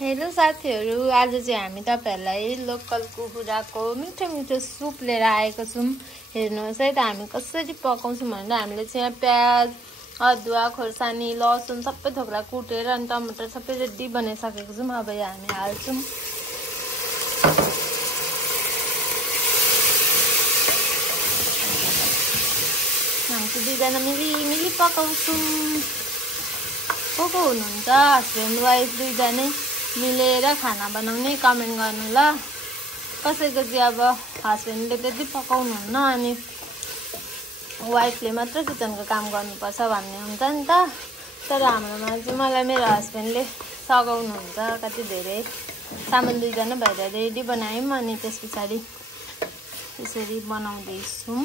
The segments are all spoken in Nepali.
हेलो साथीहरु, आज चाहिँ हामी तपाईहरुलाई लोकल कुखुराको मिठो मिठो सुप लिएर आएको छौं। हेर्नुहोस् है त हामी कसरी पकाउँछौं भनेर हामीले चाहिँ प्याज, अदुवा, खोर्सानी, लसुन सबै थोक्रा कुटेर अनि टमाटर सबै रेडी बनाइसकेको छौं। अब यहाँ हामी हाल्छौं। हामी दुईजना मिली पकाउँछौं। को हुनुहुन्छ? हस्बेन्ड वाइफ दुईजनै मिलेर खाना बनाउने कमेन्ट गर्नु ल। कसैको चाहिँ अब हस्बेन्डले त्यति पकाउनुहुन्न अनि वाइफले मात्र किचनको काम गर्नुपर्छ भन्ने हुन्छ नि त। तर हाम्रोमा चाहिँ मलाई मेरो हस्बेन्डले सघाउनुहुन्छ कति धेरै। सामान दुईजना भएर रेडी बनायौँ अनि त्यसपछि यसरी बनाउँदैछौँ।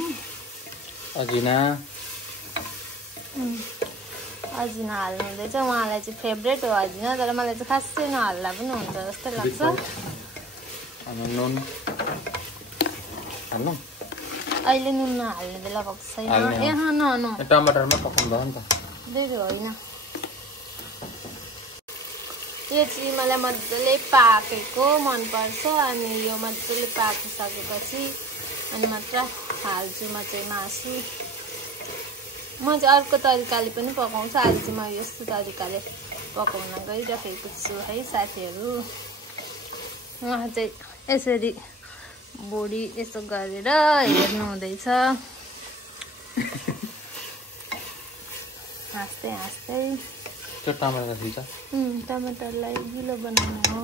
अजिना हाल्नु हुँदैछ। उहाँलाई चाहिँ फेभरेट हो अजिना, तर मलाई चाहिँ खासै नहाल्दा पनि हुन्छ जस्तो लाग्छ। अहिले नुन नहाल्ने बेला भएको छैन। टमाटरमा पकाउँदा नि त धेरै होइन। यो चाहिँ मलाई मजाले पाकेको मनपर्छ अनि यो मजाले पाकिसकेपछि अनि मात्र हाल्छु म चाहिँ मासु। म चाहिँ अर्को तरिकाले पनि पकाउँछु। आज चाहिँ म यस्तो तरिकाले पकाउन गइरहेको छु है साथीहरु। उहाँ चाहिँ यसरी बोडी यसो गरेर हेर्नु हुँदैछ। हाँस्दै हाँस्दै टमाटरलाई गिलो बनाउनु हो।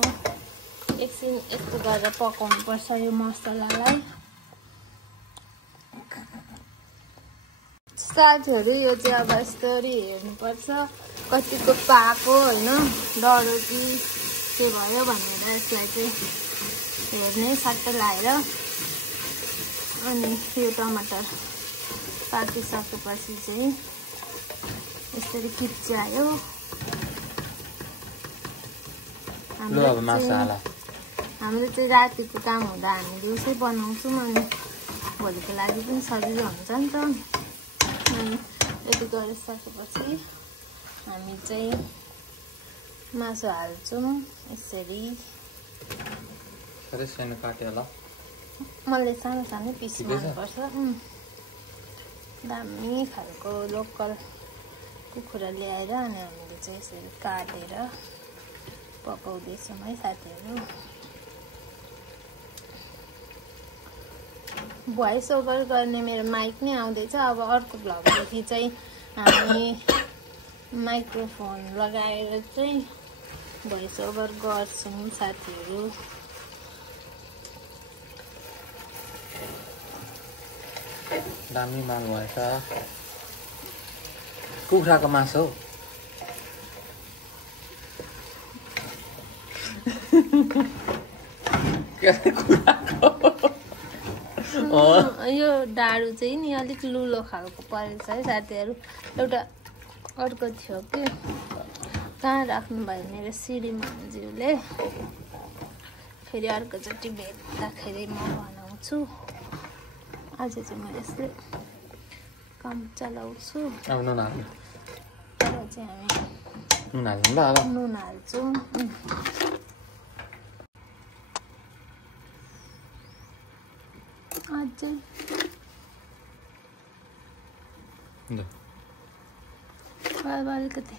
एकछिन यस्तो गरेर पकाउनु पर्छ यो मसलालाई। साथीहरु यो चाहिँ अब यस्तरी हेर्नुपर्छ कतिको पाको होइन, डढो कि के भयो भनेर यसलाई चाहिँ हेर्ने सट्ट लाएर अनि यो टमाटर पाकिसकेपछि चाहिँ यसरी किच्चायो। हाम्रो चाहिँ रातिको काम हुँदा हामी दिउँसै बनाउँछौँ अनि भोलिको लागि पनि सजिलो हुन्छ नि त। अनि यति गरिसकेपछि हामी चाहिँ मासु हाल्छौँ यसरी। सानो काट्यो होला। मलाई सानो सानो पिस मनपर्छ। दामी खालको लोकल कुखुरा ल्याएर अनि हामीले चाहिँ यसरी काटेर पकाउँदैछौँ है साथीहरु। भोइस ओभर गर्ने मेरो माइक नै आउँदैछ। अब अर्को भ्लगदेखि चाहिँ हामी माइक्रोफोन लगाएर चाहिँ भोइस ओभर गर्छौँ साथीहरु। दामी माग भएछ। कुखुराको मासु हो। यो डाडु चाहिँ नि अलिक लुलो खालको परेछ है साथीहरु। एउटा अर्को थियो कि कहाँ राख्नु भयो मेरो श्रीमानज्यूले। फेरि अर्कोचोटि भेट्दाखेरि म बनाउँछु। आज चाहिँ म यसले काम चलाउँछु। नुन हाल्नु। तर चाहिँ हामी नुन हाल्नु ल। नुन हाल्छौँ। अझै अलिकति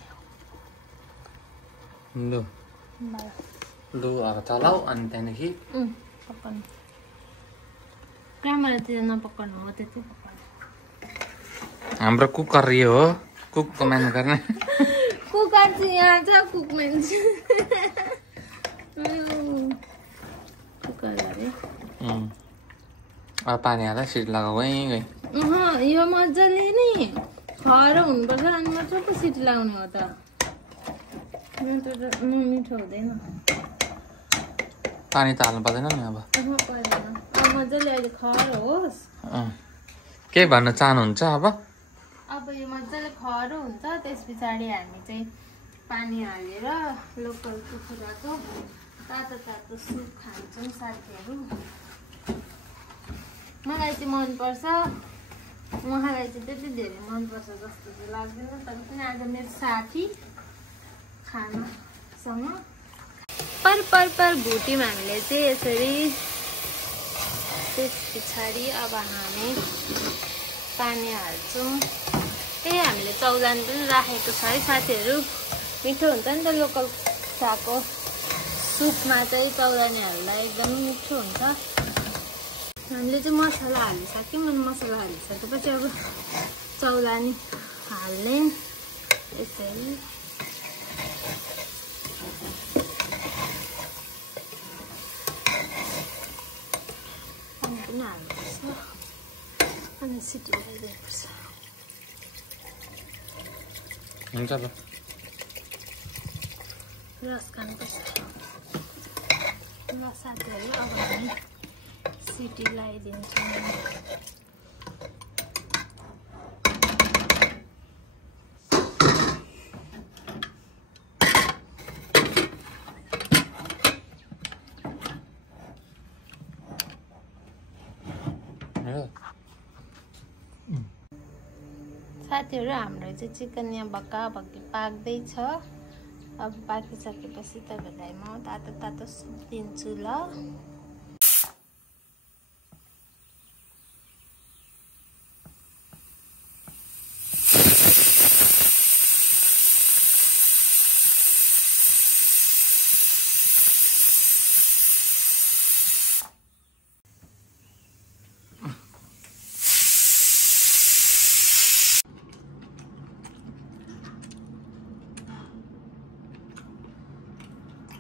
लु अब चलाऊ अनि त्यहाँदेखि पकाउनु। क्यामेरातिर नपकाउनु हो त्यति पकाउनु। हाम्रो कुकर यो हो। कुक कमान्ड गर्ने कुकर चाहिँ यहाँ छ। कुक मान्छे कुकर गरे। अब पानी हाल्दा सिट लगाऊ गई। यो मजाले नि खरो हुनुपर्छ अनि मात्र पो सिटी लगाउने हो त। मिठो हुँदैन। पानी त हाल्नु पर्दैन नि अब। पर्दैन। अब मजाले अहिले खरो होस्। के भन्न चाहनुहुन्छ अब? अब यो मजाले खरो हुन्छ। त्यस पछाडि हामी चाहिँ पानी हालेर लोकल कुखुराको तातो तातो सुप खान्छौँ साथीहरु। मलाई चाहिँ मनपर्छ। उहाँलाई चाहिँ त्यति धेरै मनपर्छ जस्तो चाहिँ लाग्दैन। तर पनि आज मेरो साथी खानासँग पर भुट्यौँ हामीले चाहिँ यसरी। त्यस पछाडि अब हामी पानी हाल्छौँ। हामीले चौलानी पनि राखेको छ है साथीहरू। मिठो हुन्छ नि त लोकल कुखुराको सुपमा चाहिँ चौलानी हाल्दा एकदम मिठो हुन्छ। हामीले चाहिँ मसला हालिसक्यौँ। अनि मसला हालिसकेपछि अब चौलानी हाल्ने यसरी। पानी पनि हाल्नुपर्छ अनि सिटी लगाइदिनुपर्छ। हुन्छ ल रस खानुपर्छ। ल साथीहरू अब हामी सिटी लगाइदिन्छौँ। साथीहरू हाम्रो चाहिँ चिकन यहाँ भक्का भक्की पाक्दैछ। अब पाकिसकेपछि तपाईँलाई म तातो तातो सुप दिन्छु ल।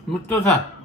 मिठो छ।